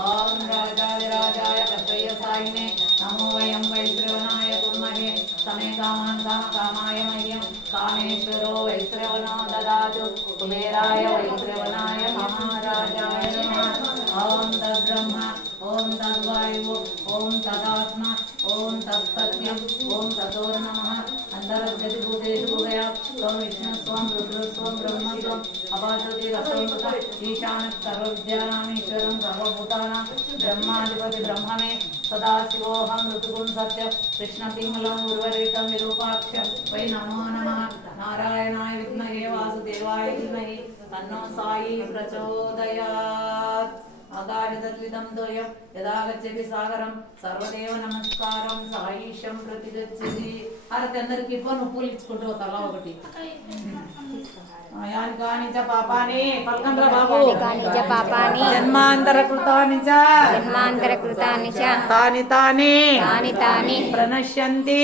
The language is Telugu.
ओम राजाधिराजाय प्रसयसायिने नमो वयं वैश्रवणाय कुर्महे समे कामान् कामकामाय मह्यं कामेश्वरो वैश्रवणो ददातु कुबेराय वैश्रवणाय महाराजाय नमः। ओम तद्ब्रह्म ओम तद्वायु ओम तदात्मा ओम तत्सत्यम ओम ततोर्नमः। अंतरस्यति भूतेषु भूतया त्वं विष्णु स्वं रुद्र स्वं ब्रह्म स्वं अपादति रसोऽमृता ईशानः सर्वविद्यानामीश्वरं सर्वभूतानां ब्रह्माधिपति ब्रह्म मे सदाशिवोऽहं ऋतुगुं सत्य कृष्णपिङ्गलम् उर्वरितं विरूपाक्ष वै नमो नमः। नारायणाय विद्महे वासुदेवाय धीमहि तन्नो साई प्रचोदयात्। आकाशतद्विदं तोयं यदा गच्छति सागरं सर्वदेव नमस्कारं साईशं प्रतिगच्छति। అరటి అందరికి ఇవ్వను పూలు ఇచ్చుకుంటూ తలా ఒకటి. యాని కాని చ పాపాని పల్కంద్ర బాబు కాని చ పాపాని జన్మాంతర కృతాని చ తాని తాని ప్రణశ్యంతి